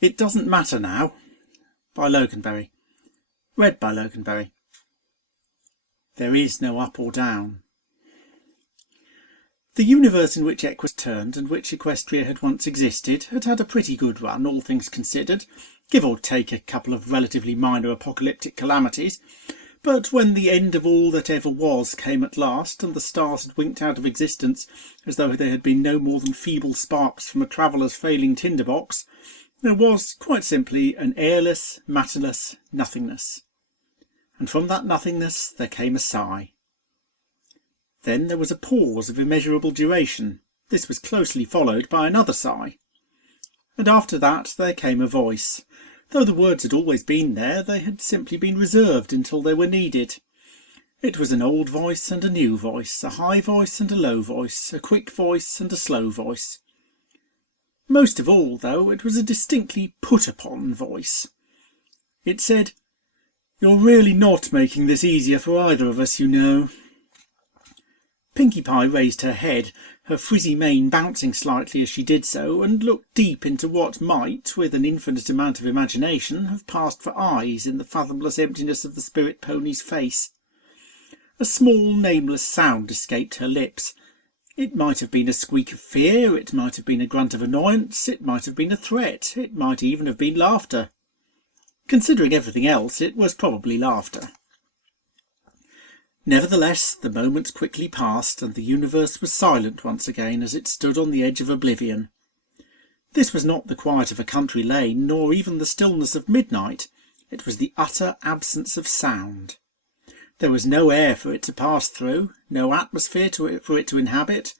It Doesn't Matter Now, by Loganberry. Read by Loganberry. There is no up or down. The universe in which Equus turned and which Equestria had once existed had had a pretty good run, all things considered, give or take a couple of relatively minor apocalyptic calamities. But when the end of all that ever was came at last, and the stars had winked out of existence as though they had been no more than feeble sparks from a traveller's failing tinderbox, there was, quite simply, an airless, matterless nothingness. And from that nothingness there came a sigh. Then there was a pause of immeasurable duration. This was closely followed by another sigh. And after that there came a voice. Though the words had always been there, they had simply been reserved until they were needed. It was an old voice and a new voice, a high voice and a low voice, a quick voice and a slow voice. Most of all, though, it was a distinctly put-upon voice. It said, "You're really not making this easier for either of us, you know." Pinkie Pie raised her head, her frizzy mane bouncing slightly as she did so, and looked deep into what might, with an infinite amount of imagination, have passed for eyes in the fathomless emptiness of the spirit pony's face. A small, nameless sound escaped her lips. It might have been a squeak of fear, it might have been a grunt of annoyance, it might have been a threat, it might even have been laughter. Considering everything else, it was probably laughter. Nevertheless, the moments quickly passed, and the universe was silent once again as it stood on the edge of oblivion. This was not the quiet of a country lane, nor even the stillness of midnight. It was the utter absence of sound. There was no air for it to pass through, no atmosphere for it to inhabit.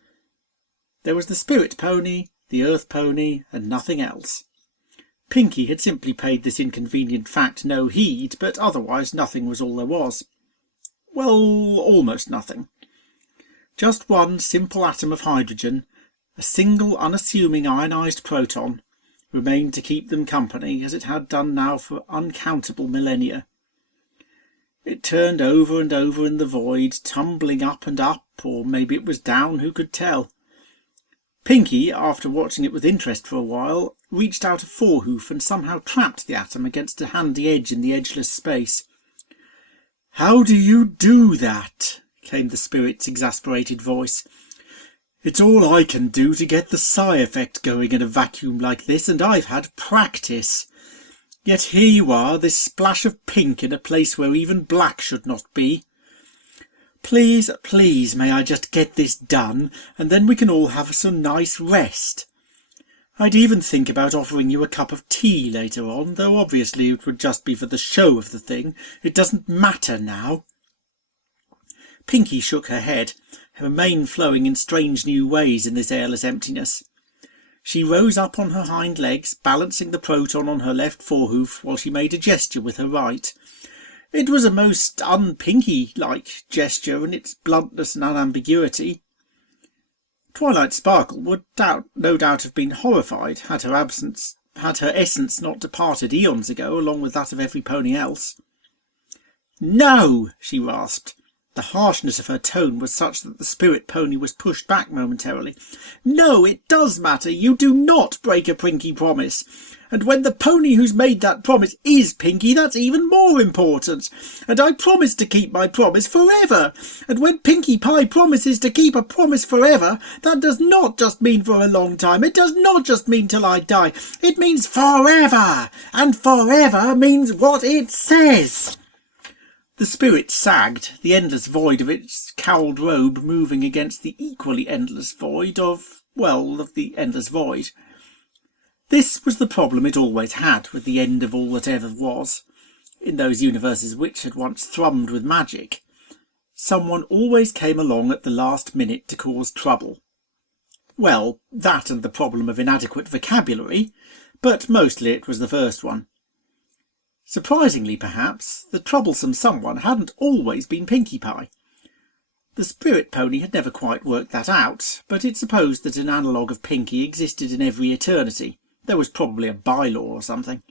There was the spirit pony, the earth pony, and nothing else. Pinkie had simply paid this inconvenient fact no heed, but otherwise nothing was all there was. Well, almost nothing. Just one simple atom of hydrogen, a single unassuming ionised proton, remained to keep them company, as it had done now for uncountable millennia. It turned over and over in the void, tumbling up and up, or maybe it was down, who could tell? Pinkie, after watching it with interest for a while, reached out a forehoof and somehow trapped the atom against a handy edge in the edgeless space. "How do you do that?" came the spirit's exasperated voice. "It's all I can do to get the psi effect going in a vacuum like this, and I've had practice. Yet here you are, this splash of pink in a place where even black should not be. Please, please, may I just get this done, and then we can all have some nice rest. I'd even think about offering you a cup of tea later on, though obviously it would just be for the show of the thing. It doesn't matter now." Pinkie shook her head, her mane flowing in strange new ways in this airless emptiness. She rose up on her hind legs, balancing the proton on her left forehoof while she made a gesture with her right. It was a most un-Pinkie-like gesture in its bluntness and unambiguity. Twilight Sparkle would no doubt have been horrified had her essence not departed eons ago, along with that of every pony else. "No!" she rasped. The harshness of her tone was such that the spirit pony was pushed back momentarily. "No, it does matter. You do not break a Pinkie promise. And when the pony who's made that promise is Pinkie, that's even more important. And I promise to keep my promise forever. And when Pinkie Pie promises to keep a promise forever, that does not just mean for a long time. It does not just mean till I die. It means forever. And forever means what it says." The spirit sagged, the endless void of its cowled robe moving against the equally endless void of the endless void. This was the problem it always had with the end of all that ever was, in those universes which had once thrummed with magic. Someone always came along at the last minute to cause trouble. Well, that and the problem of inadequate vocabulary, but mostly it was the first one. Surprisingly, perhaps, the troublesome someone hadn't always been Pinkie Pie. The spirit pony had never quite worked that out, but it supposed that an analogue of Pinkie existed in every eternity. There was probably a bylaw or something.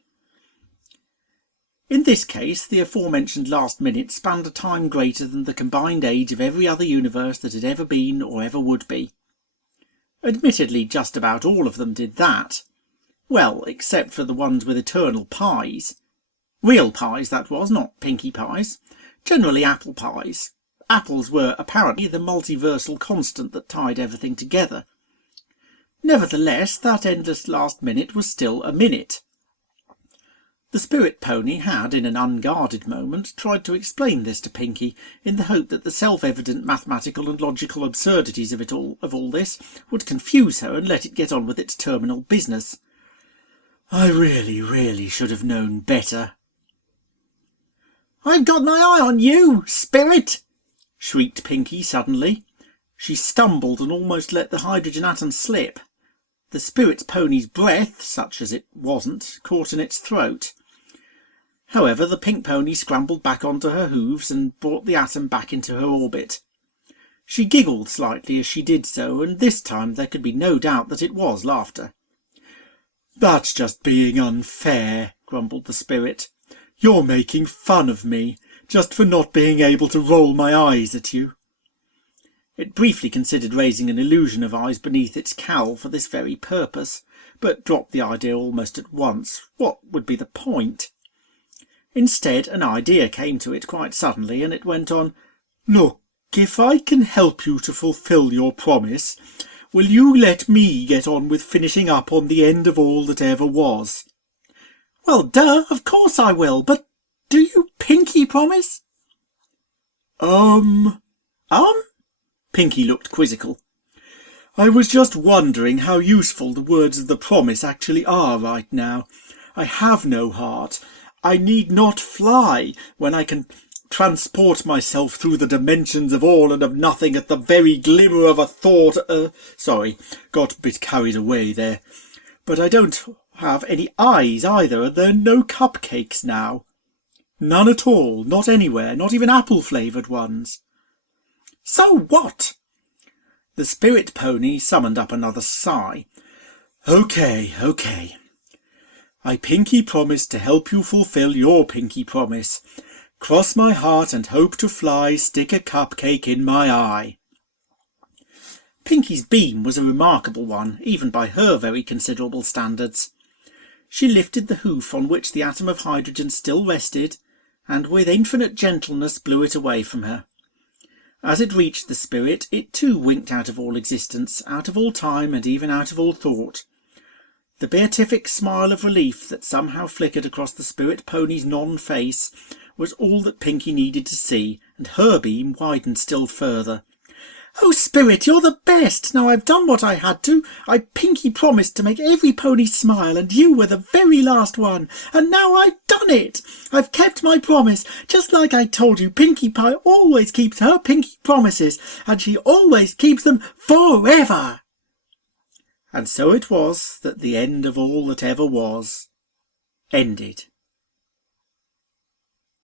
In this case, the aforementioned last minute spanned a time greater than the combined age of every other universe that had ever been or ever would be. Admittedly, just about all of them did that, Well, except for the ones with eternal pies. Real pies, that was, not Pinkie pies. Generally apple pies. Apples were apparently the multiversal constant that tied everything together. Nevertheless, that endless last minute was still a minute. The spirit pony had, in an unguarded moment, tried to explain this to Pinkie, in the hope that the self-evident mathematical and logical absurdities of all this would confuse her and let it get on with its terminal business. I really should have known better. "I've got my eye on you, spirit!" shrieked Pinkie suddenly. She stumbled and almost let the hydrogen atom slip. The spirit pony's breath, such as it wasn't, caught in its throat. However, the pink pony scrambled back onto her hooves and brought the atom back into her orbit. She giggled slightly as she did so, and this time there could be no doubt that it was laughter. "That's just being unfair," grumbled the spirit. "You're making fun of me, just for not being able to roll my eyes at you." It briefly considered raising an illusion of eyes beneath its cowl for this very purpose, but dropped the idea almost at once. What would be the point? Instead, an idea came to it quite suddenly, and it went on, "Look, if I can help you to fulfil your promise, will you let me get on with finishing up on the end of all that ever was?" "Well, duh, of course I will, but do you Pinkie promise?" Pinkie looked quizzical. "I was just wondering how useful the words of the promise actually are right now. I have no heart. I need not fly when I can transport myself through the dimensions of all and of nothing at the very glimmer of a thought. Sorry, got a bit carried away there. But I don't have any eyes either, and there are no cupcakes now. None at all, not anywhere, not even apple-flavoured ones." "So what?" The spirit pony summoned up another sigh. Okay. I Pinkie promise to help you fulfil your Pinkie promise. Cross my heart and hope to fly, stick a cupcake in my eye. Pinkie's beam was a remarkable one, even by her very considerable standards. She lifted the hoof on which the atom of hydrogen still rested, and with infinite gentleness blew it away from her. As it reached the spirit, it too winked out of all existence, out of all time, and even out of all thought. The beatific smile of relief that somehow flickered across the spirit pony's non-face was all that Pinkie needed to see, and her beam widened still further. "Oh, Spirit, you're the best! Now I've done what I had to. I Pinkie promised to make every pony smile, and you were the very last one. And now I've done it! I've kept my promise, just like I told you. Pinkie Pie always keeps her Pinkie promises, and she always keeps them forever!" And so it was that the end of all that ever was ended.